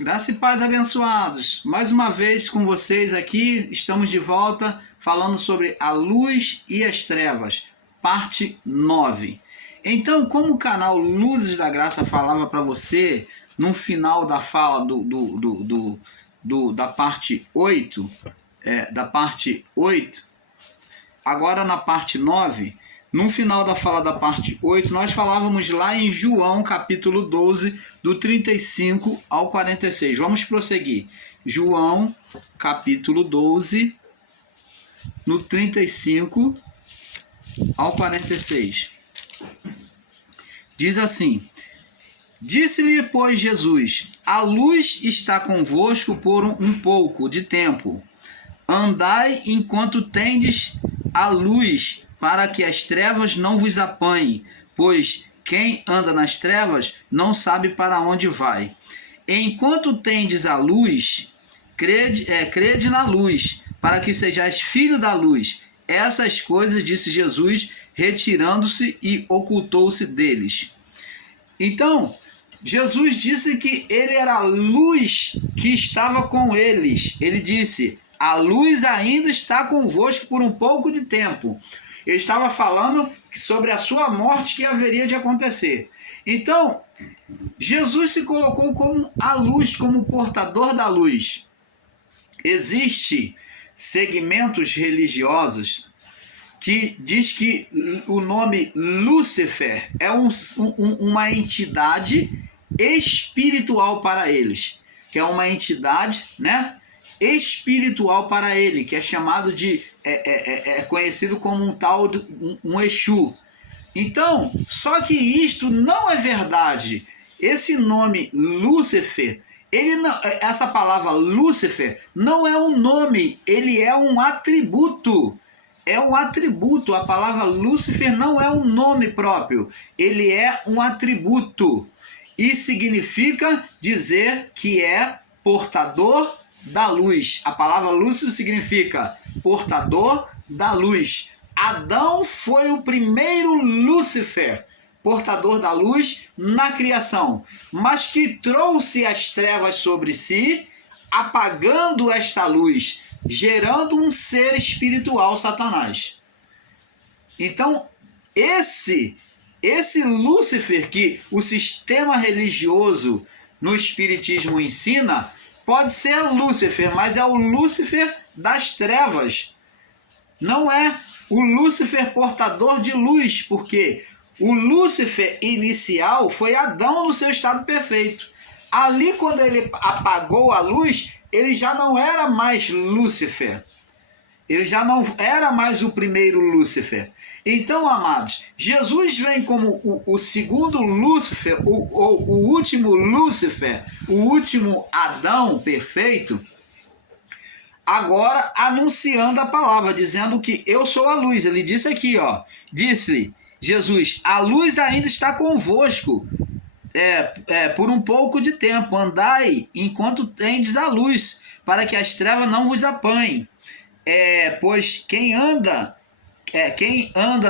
Graça e paz, abençoados. Mais uma vez com vocês aqui, estamos de volta falando sobre a luz e as trevas, parte 9. Então, como o canal Luzes da Graça falava para você, no final da fala da parte 8, agora na parte 9, no final da fala da parte 8, nós falávamos lá em João, capítulo 12, do 35 ao 46. Vamos prosseguir. João, capítulo 12, no 35 ao 46. Diz assim: Disse-lhe, pois, Jesus: a luz está convosco por um pouco de tempo. Andai enquanto tendes a luz, para que as trevas não vos apanhem, pois quem anda nas trevas não sabe para onde vai. Enquanto tendes a luz, crede na luz, para que sejais filho da luz. Essas coisas disse Jesus, retirando-se e ocultou-se deles. Então, Jesus disse que ele era a luz que estava com eles. Ele disse: a luz ainda está convosco por um pouco de tempo. Ele estava falando sobre a sua morte que haveria de acontecer. Então, Jesus se colocou como a luz, como portador da luz. Existem segmentos religiosos que diz que o nome Lúcifer é uma entidade espiritual para eles, que é uma entidade, né, espiritual para ele, que é chamado de conhecido como um tal de um Exu. Então, só que isto não é verdade. Esse nome Lúcifer, essa palavra Lúcifer não é um nome, ele é um atributo. É um atributo. A palavra Lúcifer não é um nome próprio, ele é um atributo. E significa dizer que é portador da luz. A palavra Lúcifer significa portador da luz. Adão foi o primeiro Lúcifer, portador da luz na criação, mas que trouxe as trevas sobre si, apagando esta luz, gerando um ser espiritual, Satanás. Então, esse Lúcifer que o sistema religioso no espiritismo ensina, pode ser Lúcifer, mas é o Lúcifer das trevas. Não é o Lúcifer portador de luz, porque o Lúcifer inicial foi Adão no seu estado perfeito. Ali, quando ele apagou a luz, ele já não era mais Lúcifer. Ele já não era mais o primeiro Lúcifer. Então, amados, Jesus vem como o segundo Lúcifer, o último Lúcifer, o último Adão perfeito, agora anunciando a palavra, dizendo que eu sou a luz. Ele disse aqui, ó, disse-lhe Jesus: a luz ainda está convosco, por um pouco de tempo. Andai enquanto tendes a luz, para que as trevas não vos apanhem. Pois quem anda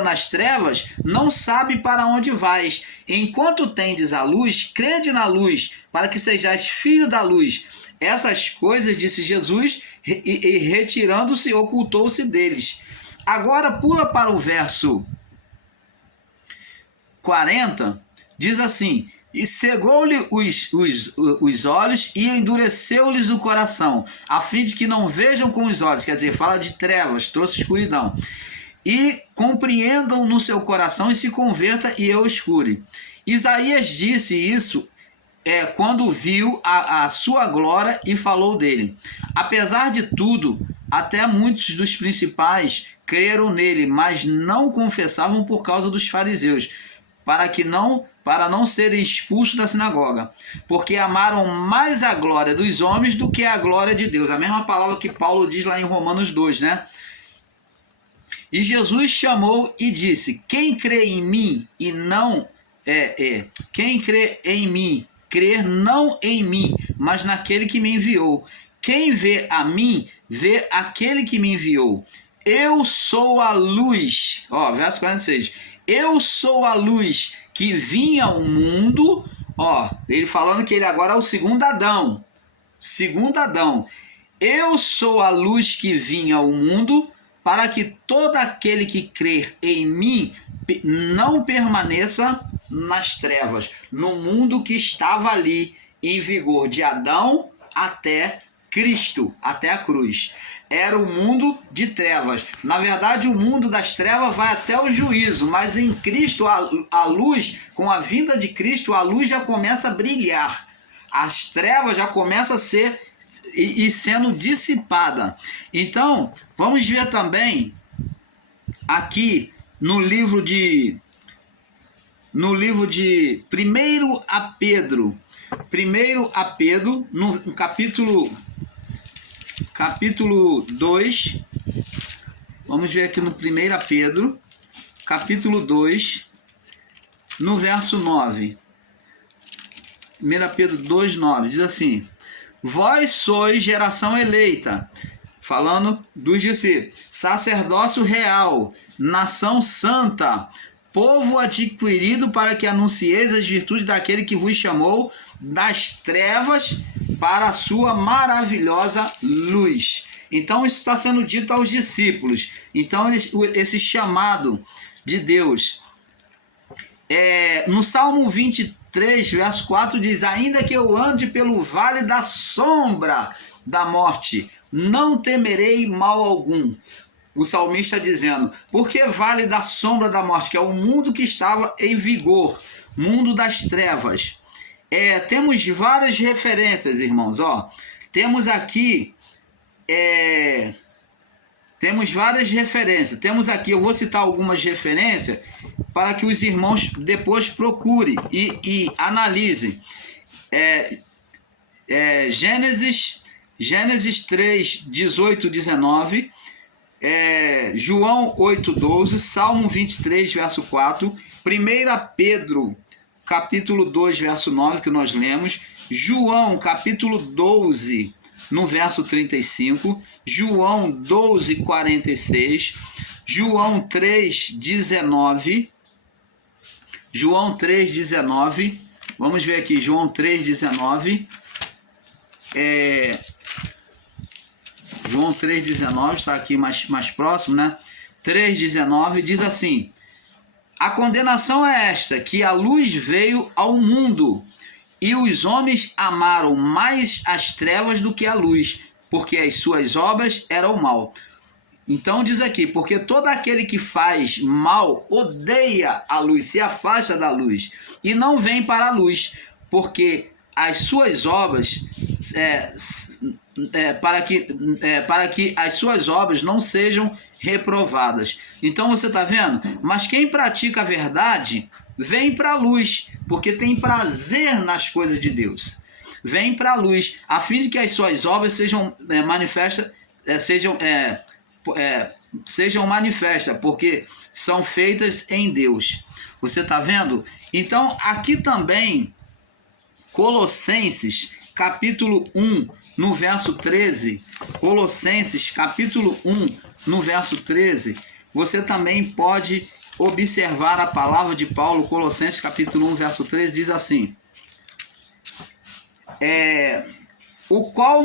nas trevas não sabe para onde vais. Enquanto tendes a luz, crede na luz, para que sejais filho da luz. Essas coisas disse Jesus, e retirando-se, ocultou-se deles. Agora pula para o verso 40, diz assim: e cegou-lhe os olhos e endureceu-lhes o coração, a fim de que não vejam com os olhos. Quer dizer, fala de trevas, trouxe escuridão. E compreendam no seu coração e se converta e eu escure. Isaías disse isso quando viu a sua glória e falou dele. Apesar de tudo, até muitos dos principais creram nele, mas não confessavam por causa dos fariseus, para não serem expulsos da sinagoga, porque amaram mais a glória dos homens do que a glória de Deus. A mesma palavra que Paulo diz lá em Romanos 2, né? E Jesus chamou e disse: quem crê em mim e não quem crê em mim, crer não em mim, mas naquele que me enviou. Quem vê a mim, vê aquele que me enviou. Eu sou a luz. Verso 46. Eu sou a luz que vinha ao mundo. Ó, ele falando que ele agora é o segundo Adão. Segundo Adão. Eu sou a luz que vim ao mundo, para que todo aquele que crer em mim não permaneça nas trevas, no mundo que estava ali em vigor de Adão até Cristo, até a cruz. Era o mundo de trevas. Na verdade, o mundo das trevas vai até o juízo, mas em Cristo, a luz, com a vinda de Cristo, a luz já começa a brilhar. As trevas já começam a ser e sendo dissipada. Então, vamos ver também aqui no livro de 1 a Pedro, no capítulo 2, vamos ver aqui no 1 Pedro, capítulo 2, no verso 9. 1 Pedro 2, 9, diz assim: vós sois geração eleita, falando dos discípulos, sacerdócio real, nação santa, povo adquirido para que anuncieis as virtudes daquele que vos chamou das trevas para a sua maravilhosa luz. Então isso está sendo dito aos discípulos. Então esse chamado de Deus. No Salmo 23, verso 4 diz: ainda que eu ande pelo vale da sombra da morte, não temerei mal algum. O salmista dizendo, por que vale da sombra da morte? Que é o mundo que estava em vigor, mundo das trevas. Temos várias referências, irmãos. Temos aqui, temos várias referências. Temos aqui, eu vou citar algumas referências para que os irmãos depois procurem e analisem. Gênesis 3, 18, 19, João 8, 12, Salmo 23, verso 4, 1 Pedro, capítulo 2, verso 9, que nós lemos, João, capítulo 12, no verso 35, João 12, 46, João 3, 19, João 3, 19, vamos ver aqui, João 3, 19, João 3,19, está aqui mais próximo, né? 3,19 diz assim: a condenação é esta, que a luz veio ao mundo, e os homens amaram mais as trevas do que a luz, porque as suas obras eram mal. Então diz aqui, porque todo aquele que faz mal odeia a luz, se afasta da luz, e não vem para a luz, porque as suas obras para que as suas obras não sejam reprovadas. Então você está vendo? Mas quem pratica a verdade vem para a luz, porque tem prazer nas coisas de Deus. Vem para a luz, a fim de que as suas obras sejam manifestas, sejam manifestas, porque são feitas em Deus. Você está vendo? Então aqui também, Colossenses, capítulo 1, no verso 13, Colossenses, capítulo 1, no verso 13, você também pode observar a palavra de Paulo. Colossenses, capítulo 1, verso 13, diz assim: o qual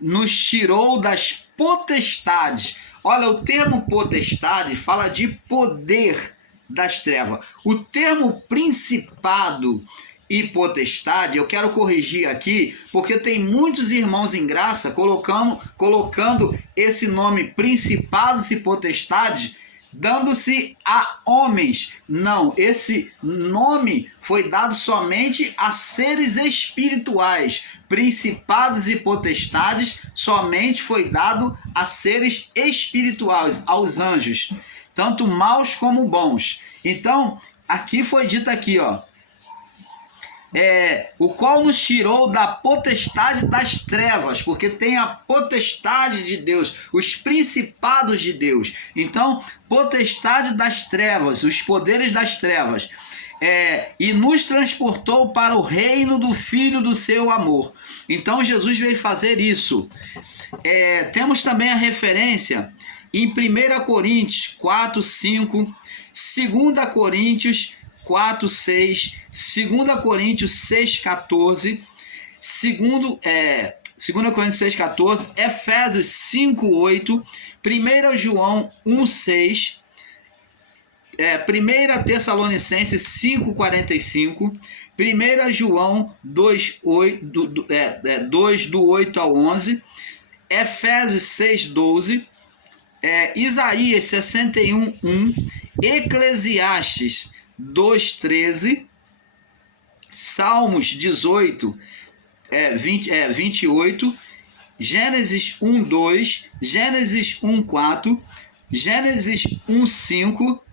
nos tirou das potestades. Olha, o termo potestade fala de poder das trevas. O termo principado e potestade, eu quero corrigir aqui, porque tem muitos irmãos em graça colocando esse nome principados e potestades, dando-se a homens. Não, esse nome foi dado somente a seres espirituais. Principados e potestades somente foi dado a seres espirituais, aos anjos, tanto maus como bons. Então, aqui foi dito aqui, o qual nos tirou da potestade das trevas, porque tem a potestade de Deus, os principados de Deus. Então, potestade das trevas, os poderes das trevas, e nos transportou para o reino do Filho do seu amor. Então, Jesus veio fazer isso. Temos também a referência em 1 Coríntios 4, 5, 2 Coríntios 4, 6, 2 Coríntios 6, 14, 2 Coríntios 6, 14, Efésios 5, 8, 1 João 1, 6, 1 Tessalonicenses 5, 45, 1 João 2, 2 do 8 ao 11, Efésios 6, 12, Isaías 61, 1, Eclesiastes 2, 13, Salmos 18, 28, Gênesis 1, 2, Gênesis 1, 4, Gênesis 1, 5,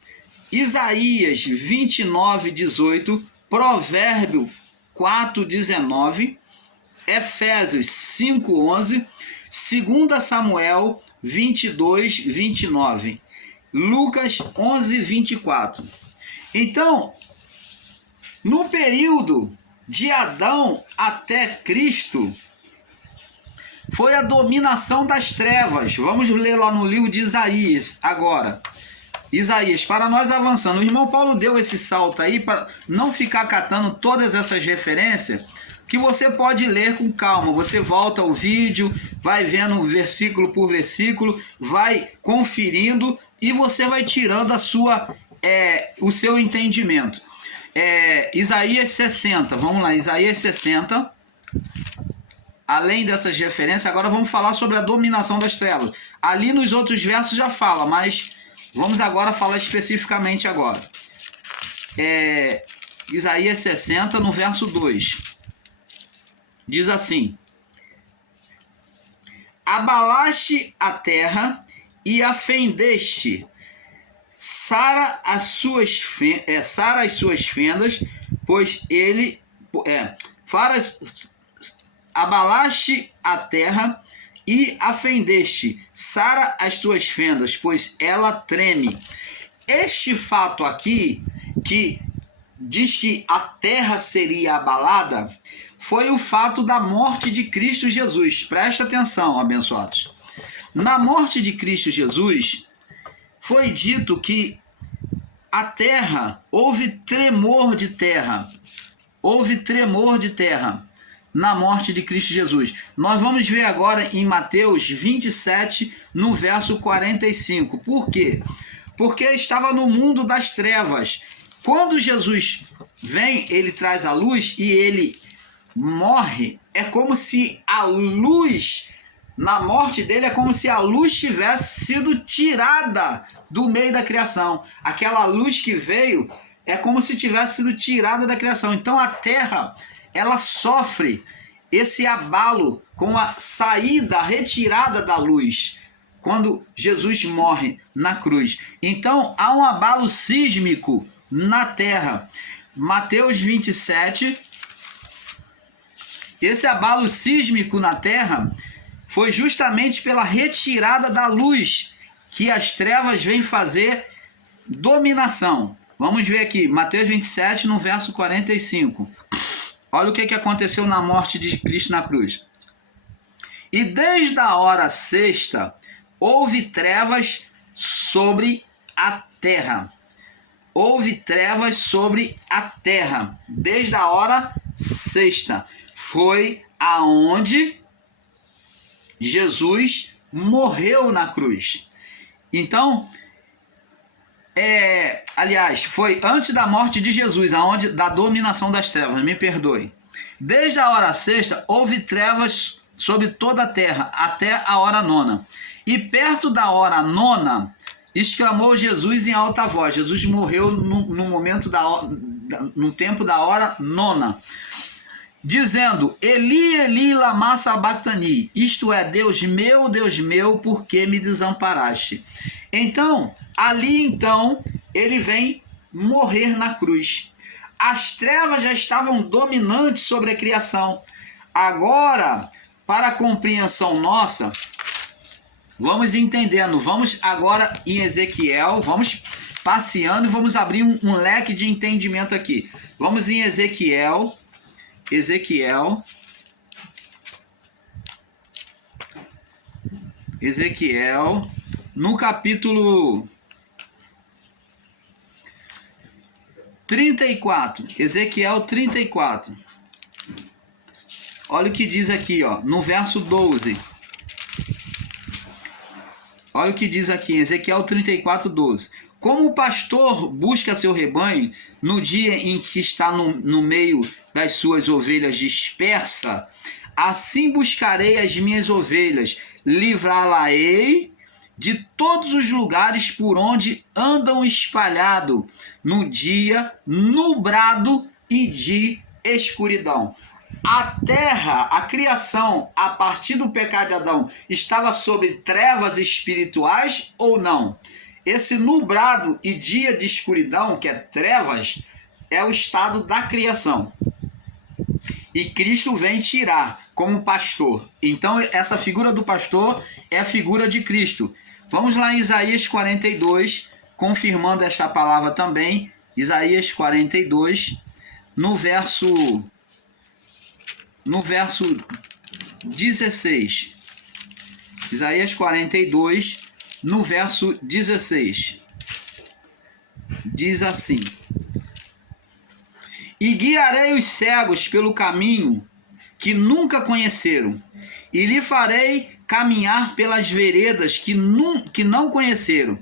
Isaías 29, 18, Provérbio 4, 19, Efésios 5, 11, 2 Samuel 22, 29, Lucas 11, 24. Então, no período de Adão até Cristo, foi a dominação das trevas. Vamos ler lá no livro de Isaías agora. Isaías, para nós avançando. O irmão Paulo deu esse salto aí para não ficar catando todas essas referências, que você pode ler com calma. Você volta ao vídeo, vai vendo versículo por versículo, vai conferindo e você vai tirando o seu entendimento. Isaías 60, vamos lá, Isaías 60. Além dessas referências, agora vamos falar sobre a dominação das trevas. Ali nos outros versos já fala, mas vamos agora falar especificamente agora. Isaías 60, no verso 2. Diz assim: abalaste a terra e a fendeste, sara as suas fendas, pois ele... abalaste a terra e a fendeste, sara as tuas fendas, pois ela treme. Este fato aqui, que diz que a terra seria abalada, foi o fato da morte de Cristo Jesus. Presta atenção, abençoados. Na morte de Cristo Jesus, foi dito que a terra, houve tremor de terra. Houve tremor de terra na morte de Cristo Jesus. Nós vamos ver agora em Mateus 27, no verso 45. Por quê? Porque estava no mundo das trevas. Quando Jesus vem, ele traz a luz e ele morre. É como se a luz, na morte dele, é como se a luz tivesse sido tirada do meio da criação. Aquela luz que veio é como se tivesse sido tirada da criação. Então a terra, ela sofre esse abalo com a saída, a retirada da luz, quando Jesus morre na cruz. Então há um abalo sísmico na terra. Mateus 27, esse abalo sísmico na terra foi justamente pela retirada da luz que as trevas vêm fazer dominação. Vamos ver aqui, Mateus 27, no verso 45. Olha o que aconteceu na morte de Cristo na cruz. E desde a hora sexta, houve trevas sobre a terra. Houve trevas sobre a terra. Desde a hora sexta. Foi aonde Jesus morreu na cruz. Então, aliás, foi antes da morte de Jesus, aonde da dominação das trevas, me perdoe. Desde a hora sexta, houve trevas sobre toda a terra, até a hora nona. E perto da hora nona, exclamou Jesus em alta voz. Jesus morreu no tempo da hora nona, dizendo: Eli, Eli, lama sabachthani, isto é, Deus meu, por que me desamparaste? Então, ali ele vem morrer na cruz. As trevas já estavam dominantes sobre a criação. Agora, para a compreensão nossa, vamos entendendo. Vamos agora em Ezequiel, vamos passeando e vamos abrir um leque de entendimento aqui. Vamos em Ezequiel, no capítulo 34. Ezequiel 34. Olha o que diz aqui, ó, no verso 12. Olha o que diz aqui, Ezequiel 34, 12. Como o pastor busca seu rebanho no dia em que está no meio das suas ovelhas dispersa, assim buscarei as minhas ovelhas, livrá-la-ei de todos os lugares por onde andam espalhados no dia nublado e de escuridão. A terra, a criação, a partir do pecado de Adão, estava sob trevas espirituais ou não? Esse nublado e dia de escuridão, que é trevas, é o estado da criação. E Cristo vem tirar como pastor. Então, essa figura do pastor é a figura de Cristo. Vamos lá em Isaías 42, confirmando esta palavra também. Isaías 42, no verso 16. Isaías 42, no verso 16. Diz assim: E guiarei os cegos pelo caminho que nunca conheceram, e lhe farei caminhar pelas veredas que não conheceram.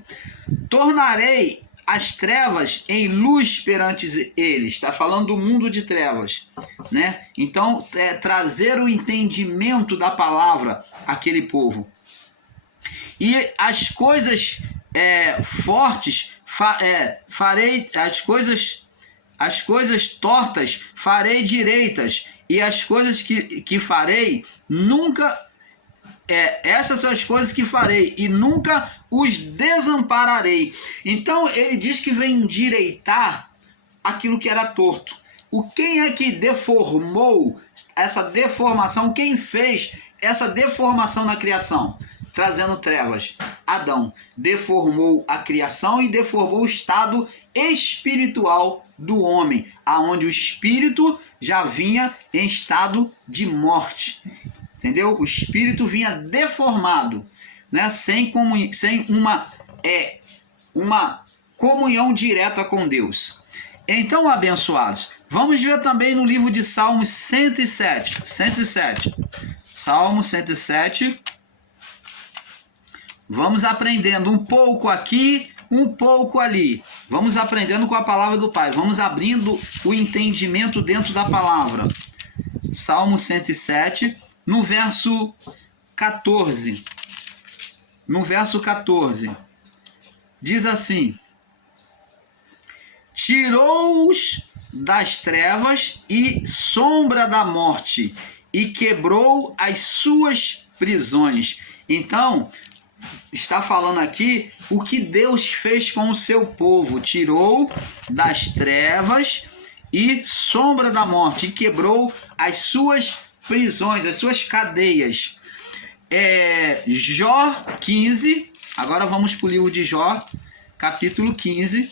Tornarei as trevas em luz perante eles. Está falando do mundo de trevas, né? Então, trazer o entendimento da palavra àquele povo. E as coisas fortes farei, as coisas tortas farei direitas, e as coisas que farei nunca... essas são as coisas que farei, e nunca os desampararei. Então ele diz que vem endireitar aquilo que era torto. Quem é que deformou essa deformação? Quem fez essa deformação na criação? Trazendo trevas. Adão deformou a criação e deformou o estado espiritual do homem, aonde o espírito já vinha em estado de morte. Entendeu? O espírito vinha deformado, né? Sem uma comunhão direta com Deus. Então, abençoados, vamos ver também no livro de Salmos 107. Salmo 107. Vamos aprendendo um pouco aqui, um pouco ali. Vamos aprendendo com a palavra do Pai. Vamos abrindo o entendimento dentro da palavra. Salmo 107. No verso 14, diz assim: Tirou-os das trevas e sombra da morte, e quebrou as suas prisões. Então, está falando aqui o que Deus fez com o seu povo. Tirou das trevas e sombra da morte, e quebrou as suas prisões, as suas cadeias. Jó 15, agora vamos para o livro de Jó, capítulo 15.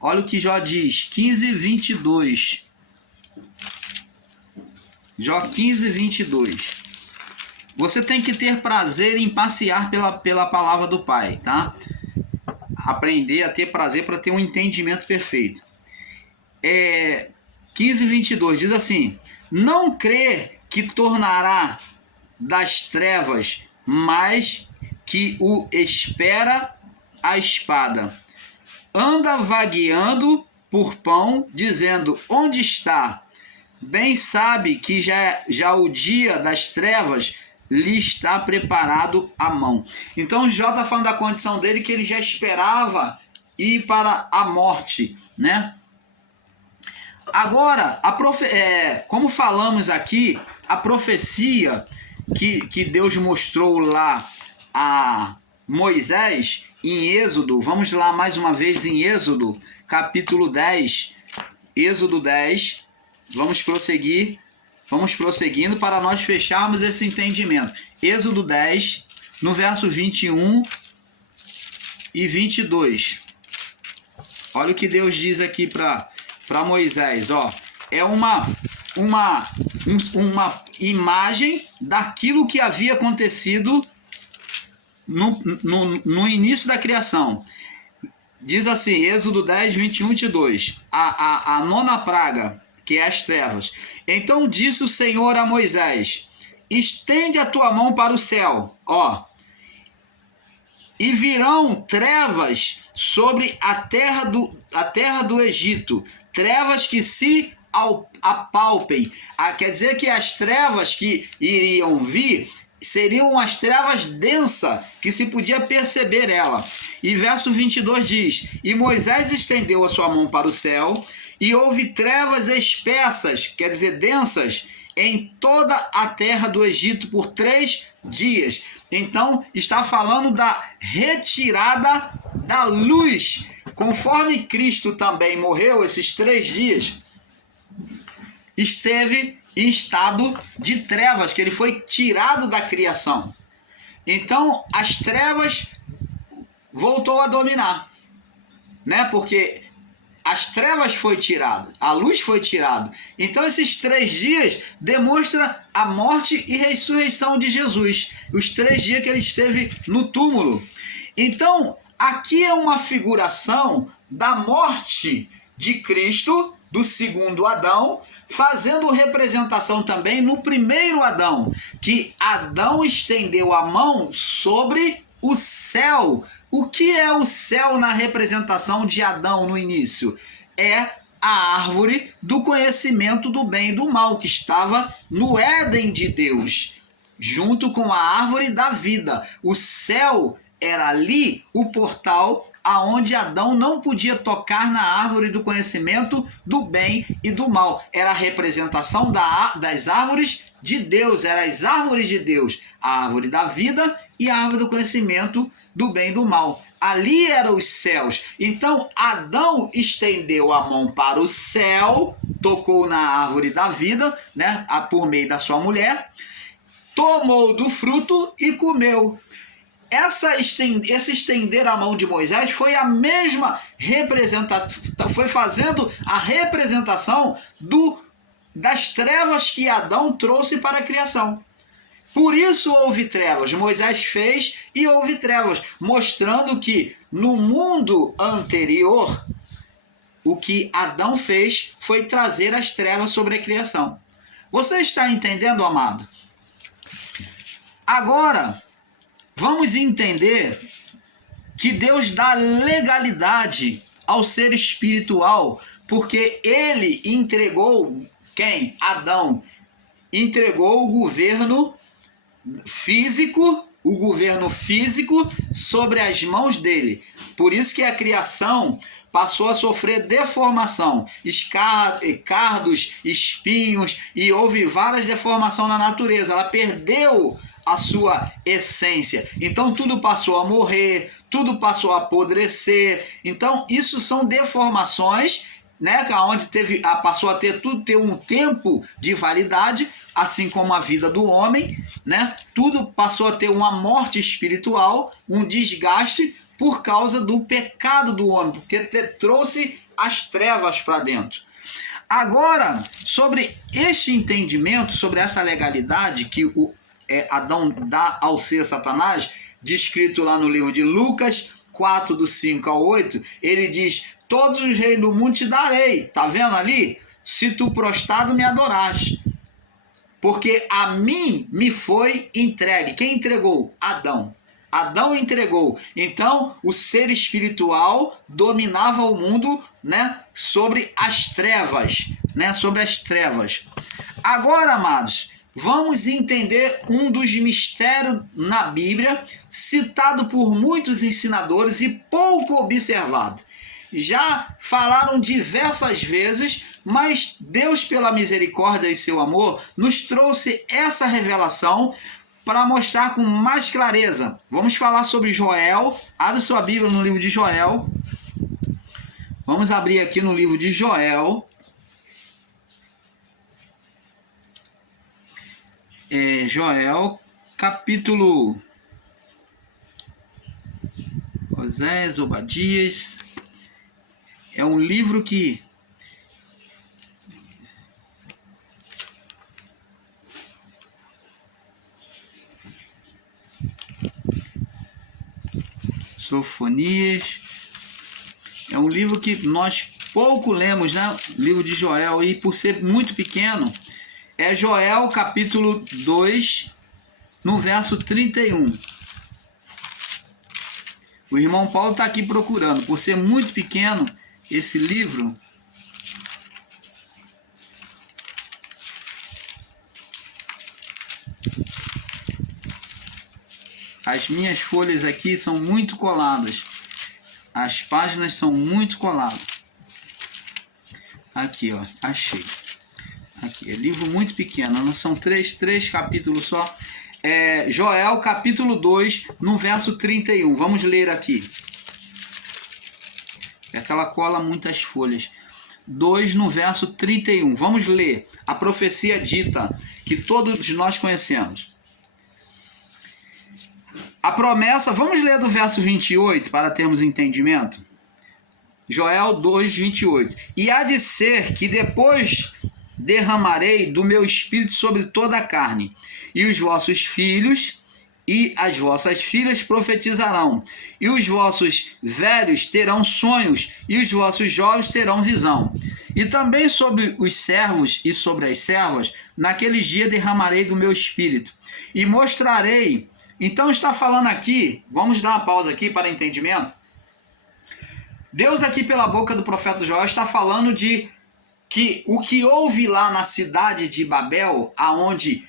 Olha o que Jó diz, 15, 22. Jó 15, 22. Você tem que ter prazer em passear pela palavra do Pai, tá? Aprender a ter prazer para ter um entendimento perfeito. 15, 22 diz assim: Não crê que tornará das trevas, mas que o espera a espada. Anda vagueando por pão, dizendo: onde está? Bem sabe que já o dia das trevas lhe está preparado à mão. Então Jó está falando da condição dele, que ele já esperava ir para a morte, né? Agora, como falamos aqui, a profecia que Deus mostrou lá a Moisés em Êxodo, vamos lá mais uma vez em Êxodo, capítulo 10, Êxodo 10, vamos prosseguindo para nós fecharmos esse entendimento. Êxodo 10, no verso 21 e 22. Olha o que Deus diz aqui para Moisés, ó. É uma imagem daquilo que havia acontecido no início da criação. Diz assim, Êxodo 10, 21 e 22. A nona praga, que é as trevas. Então disse o Senhor a Moisés: estende a tua mão para o céu, e virão trevas sobre a terra do Egito, trevas que se apalpem. Quer dizer que as trevas que iriam vir seriam as trevas densas, que se podia perceber ela. E verso 22 diz: e Moisés estendeu a sua mão para o céu, e houve trevas espessas, quer dizer, densas, em toda a terra do Egito por 3 dias. Então, está falando da retirada da luz. Conforme Cristo também morreu esses 3 dias, esteve em estado de trevas, que ele foi tirado da criação. Então, as trevas voltou a dominar, né? Porque as trevas foi tirada, a luz foi tirada. Então esses 3 dias demonstra a morte e ressurreição de Jesus. Os 3 dias que ele esteve no túmulo. Então, aqui é uma figuração da morte de Cristo, do segundo Adão, fazendo representação também no primeiro Adão, que Adão estendeu a mão sobre o céu. O que é o céu na representação de Adão no início? É a árvore do conhecimento do bem e do mal, que estava no Éden de Deus, junto com a árvore da vida. O céu era ali o portal aonde Adão não podia tocar na árvore do conhecimento do bem e do mal. Era a representação das árvores de Deus, eram as árvores de Deus, a árvore da vida e a árvore do conhecimento do bem e do mal. Ali eram os céus. Então Adão estendeu a mão para o céu, tocou na árvore da vida, né, por meio da sua mulher, tomou do fruto e comeu. Esse estender a mão de Moisés foi a mesma representação, foi fazendo a representação das trevas que Adão trouxe para a criação. Por isso houve trevas. Moisés fez e houve trevas, mostrando que no mundo anterior, o que Adão fez foi trazer as trevas sobre a criação. Você está entendendo, amado? Agora, vamos entender que Deus dá legalidade ao ser espiritual, porque ele entregou, quem? Adão. Entregou o governo físico sobre as mãos dele. Por isso que a criação passou a sofrer deformação, cardos, espinhos, e houve várias deformações na natureza. Ela perdeu a sua essência. Então tudo passou a morrer, tudo passou a apodrecer. Então isso são deformações, né, onde passou a ter um tempo de validade, assim como a vida do homem, né? Tudo passou a ter uma morte espiritual, um desgaste por causa do pecado do homem, porque trouxe as trevas para dentro. Agora, sobre este entendimento, sobre essa legalidade que Adão dá ao ser Satanás, descrito lá no livro de Lucas 4, do 5 ao 8, ele diz: todos os reis do mundo te darei. Tá vendo ali? Se tu prostrado me adoraste. Porque a mim me foi entregue. Quem entregou? Adão. Adão entregou. Então, o ser espiritual dominava o mundo, né, sobre as trevas. Né, sobre as trevas. Agora, amados, vamos entender um dos mistérios na Bíblia, citado por muitos ensinadores e pouco observado. Já falaram diversas vezes, mas Deus, pela misericórdia e seu amor, nos trouxe essa revelação para mostrar com mais clareza. Vamos falar sobre Joel. Abre sua Bíblia no livro de Joel. Vamos abrir aqui no livro de Joel. Joel, capítulo Osés, Obadias. É um livro que Sofonias. É um livro que nós pouco lemos, né? Livro de Joel, e por ser muito pequeno, é Joel capítulo 2, no verso 31. O irmão Paulo está aqui procurando, por ser muito pequeno, esse livro. As minhas folhas aqui são muito coladas. As páginas são muito coladas. Aqui, ó, achei. Aqui, é livro muito pequeno, não são três capítulos só. Joel capítulo 2, no verso 31. Vamos ler aqui. É que ela cola muitas folhas. 2 no verso 31. Vamos ler a profecia dita que todos nós conhecemos. A promessa, vamos ler do verso 28 para termos entendimento. Joel 2, 28. E há de ser que depois derramarei do meu espírito sobre toda a carne, e os vossos filhos e as vossas filhas profetizarão, e os vossos velhos terão sonhos, e os vossos jovens terão visão. E também sobre os servos e sobre as servas, naqueles dias derramarei do meu espírito, e mostrarei. Então está falando aqui, vamos dar uma pausa aqui para entendimento. Deus aqui pela boca do profeta Joel está falando de que o que houve lá na cidade de Babel, aonde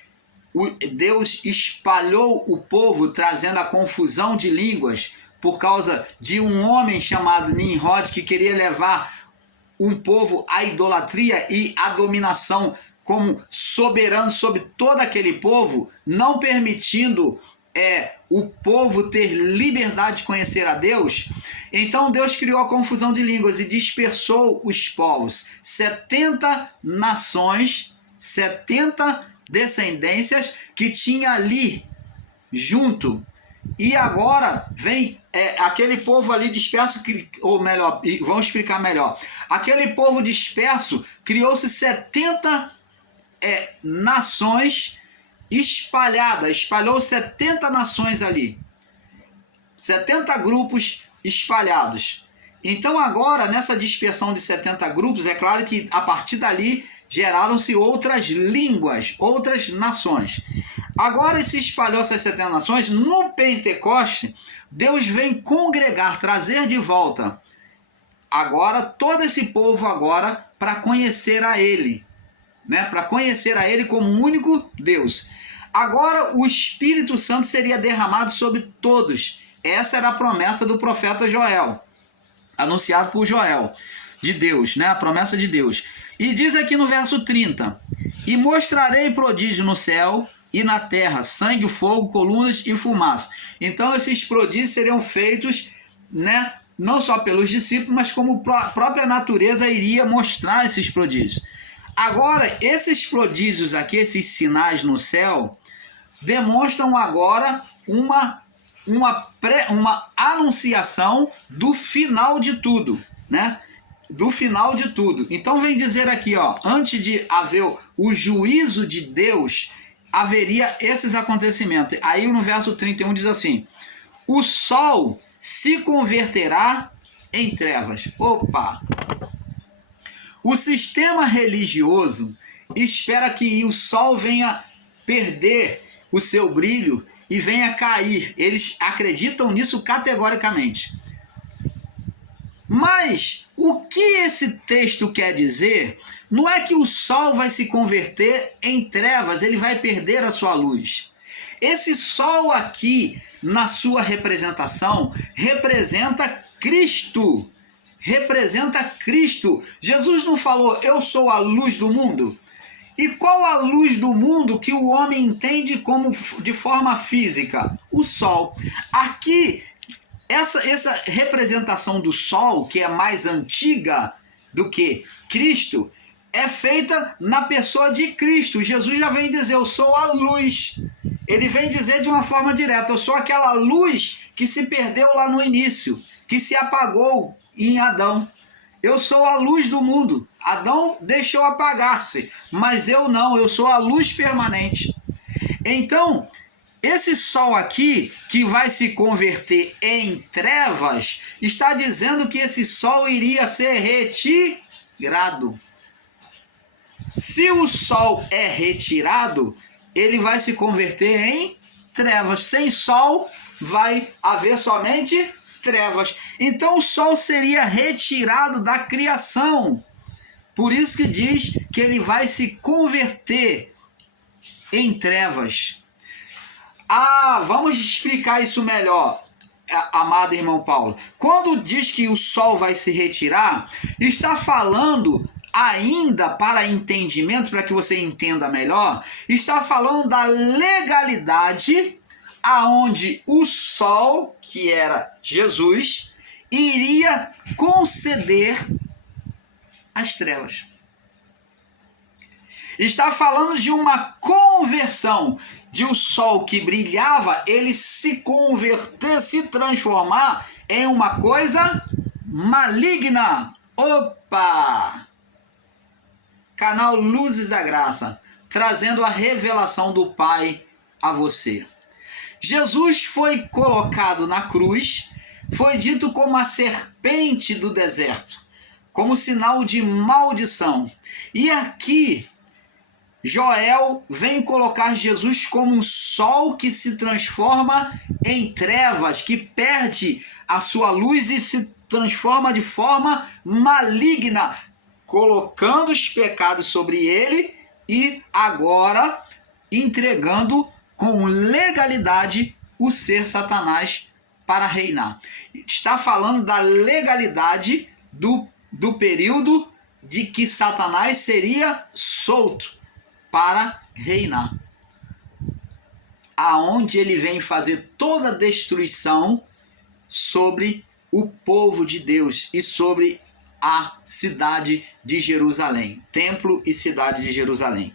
Deus espalhou o povo, trazendo a confusão de línguas, por causa de um homem chamado Nimrod, que queria levar um povo à idolatria e à dominação como soberano sobre todo aquele povo, não permitindo o povo ter liberdade de conhecer a Deus. Então Deus criou a confusão de línguas e dispersou os povos. 70 nações, 70 descendências que tinha ali junto. E agora vem aquele povo ali disperso, ou melhor, vamos explicar melhor. Aquele povo disperso, criou-se 70 nações espalhou 70 nações ali, 70 grupos espalhados. Então agora, nessa dispersão de 70 grupos, é claro que a partir dali geraram-se outras línguas, outras nações. Agora se espalhou essas 70 nações. No Pentecoste, Deus vem congregar, trazer de volta agora todo esse povo agora para conhecer a Ele, né? Para conhecer a Ele como o único Deus. Agora o Espírito Santo seria derramado sobre todos. Essa era a promessa do profeta Joel, anunciado por Joel, de Deus, né? A promessa de Deus. E diz aqui no verso 30: e mostrarei prodígio no céu e na terra, sangue, fogo, colunas e fumaça. Então esses prodígios seriam feitos, né? Não só pelos discípulos, mas como a própria natureza iria mostrar esses prodígios. Agora, esses prodígios aqui, esses sinais no céu, demonstram agora uma anunciação do final de tudo, né? Do final de tudo. Então vem dizer aqui, ó, antes de haver o juízo de Deus, haveria esses acontecimentos. Aí no verso 31 diz assim: o sol se converterá em trevas. Opa! O sistema religioso espera que o sol venha perder o seu brilho e venha cair. Eles acreditam nisso categoricamente. Mas o que esse texto quer dizer não é que o sol vai se converter em trevas, ele vai perder a sua luz. Esse sol aqui, na sua representação, representa Cristo. Representa Cristo. Jesus não falou, eu sou a luz do mundo? E qual a luz do mundo que o homem entende como de forma física? O sol. Aqui, essa representação do sol, que é mais antiga do que Cristo, é feita na pessoa de Cristo. Jesus já vem dizer, eu sou a luz. Ele vem dizer de uma forma direta, eu sou aquela luz que se perdeu lá no início, que se apagou em Adão. Eu sou a luz do mundo. Adão deixou apagar-se, mas eu não, eu sou a luz permanente. Então, Esse sol aqui, que vai se converter em trevas, está dizendo que esse sol iria ser retirado. Se o sol é retirado, ele vai se converter em trevas. Sem sol, vai haver somente trevas. Então o sol seria retirado da criação. Por isso que diz que ele vai se converter em trevas. Vamos explicar isso melhor, amado irmão Paulo. Quando diz que o sol vai se retirar, está falando ainda, para entendimento, para que você entenda melhor, está falando da legalidade aonde o sol, que era Jesus, iria conceder as trevas. Está falando de uma conversão, de o sol que brilhava, ele se converter, se transformar em uma coisa maligna. Opa! Canal Luzes da Graça, trazendo a revelação do Pai a você. Jesus foi colocado na cruz, foi dito como a serpente do deserto, como sinal de maldição. E aqui, Joel vem colocar Jesus como um sol que se transforma em trevas, que perde a sua luz e se transforma de forma maligna, colocando os pecados sobre ele e agora entregando com legalidade o ser Satanás para reinar. Está falando da legalidade do período de que Satanás seria solto para reinar, aonde ele vem fazer toda a destruição sobre o povo de Deus e sobre a cidade de Jerusalém, templo e cidade de Jerusalém.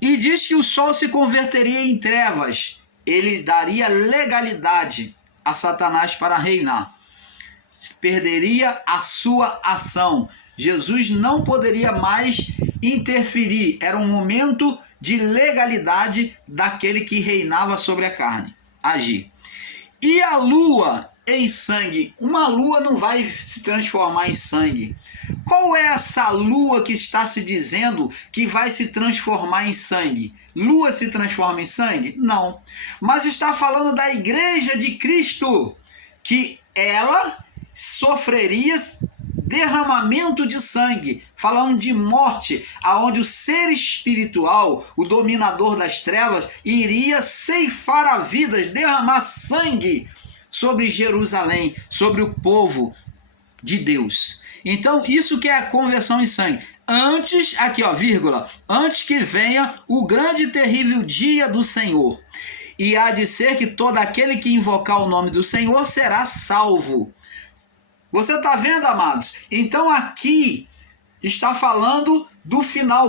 E diz que o sol se converteria em trevas, ele daria legalidade a Satanás para reinar, perderia a sua ação. Jesus não poderia mais interferir, era um momento de legalidade daquele que reinava sobre a carne, agir. E a lua em sangue, uma lua não vai se transformar em sangue. Qual é essa lua que está se dizendo que vai se transformar em sangue? Lua se transforma em sangue? Não. Mas está falando da igreja de Cristo, que ela sofreria derramamento de sangue, falando de morte, aonde o ser espiritual, o dominador das trevas, iria ceifar a vida, derramar sangue sobre Jerusalém, sobre o povo de Deus. Então, isso que é a conversão em sangue. Antes, aqui ó, vírgula, antes que venha o grande e terrível dia do Senhor. E há de ser que todo aquele que invocar o nome do Senhor será salvo. Você está vendo, amados? Então aqui está falando do final.